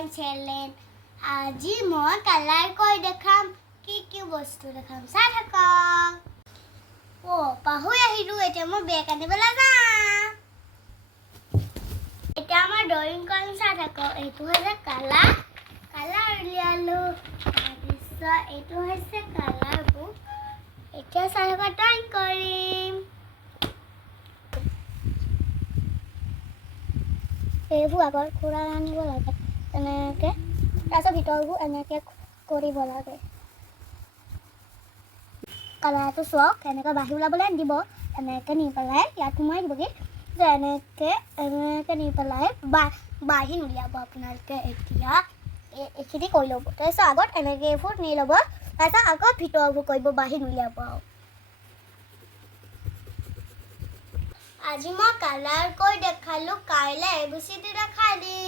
one challenge आज मैं colour कोई देखाम की बस्तु देखाम सा थका ओ पाहुई आहिलु एटा मैं बेग आनिबला जाम एटा मैं ड्रॉइंग करम सा थको एटु हसे कलर उलियालु तारपिছত एटु हसे कलर बुक एटा सा थका ड्रॉइंग करिम এইবোৰ আগৰ খুৰা আনিব লাগে এনেকৈ তাৰপিছত ভিতৰবোৰ এনেকৈ কৰিব লাগে কালাৰটো চাওক এনেকৈ বাঢ়ি ওলাবলৈ দিব এনেকৈ নি পেলাই ইয়াত সোমাই দিবগৈ যে এনেকৈ নি পেলাই বাঢ়ি উলিয়াব আপোনালোকে এতিয়া এইখিনি কৰি ল'ব তাৰপিছত আগত এনেকৈ এইবোৰ নি ল'ব তাৰপিছত আকৌ ভিতৰবোৰ কৰিব বাঢ়ি উলিয়াব আজি মই কালাৰ কৰি দেখালোঁ কাইলৈ ABCD দেখাই দিম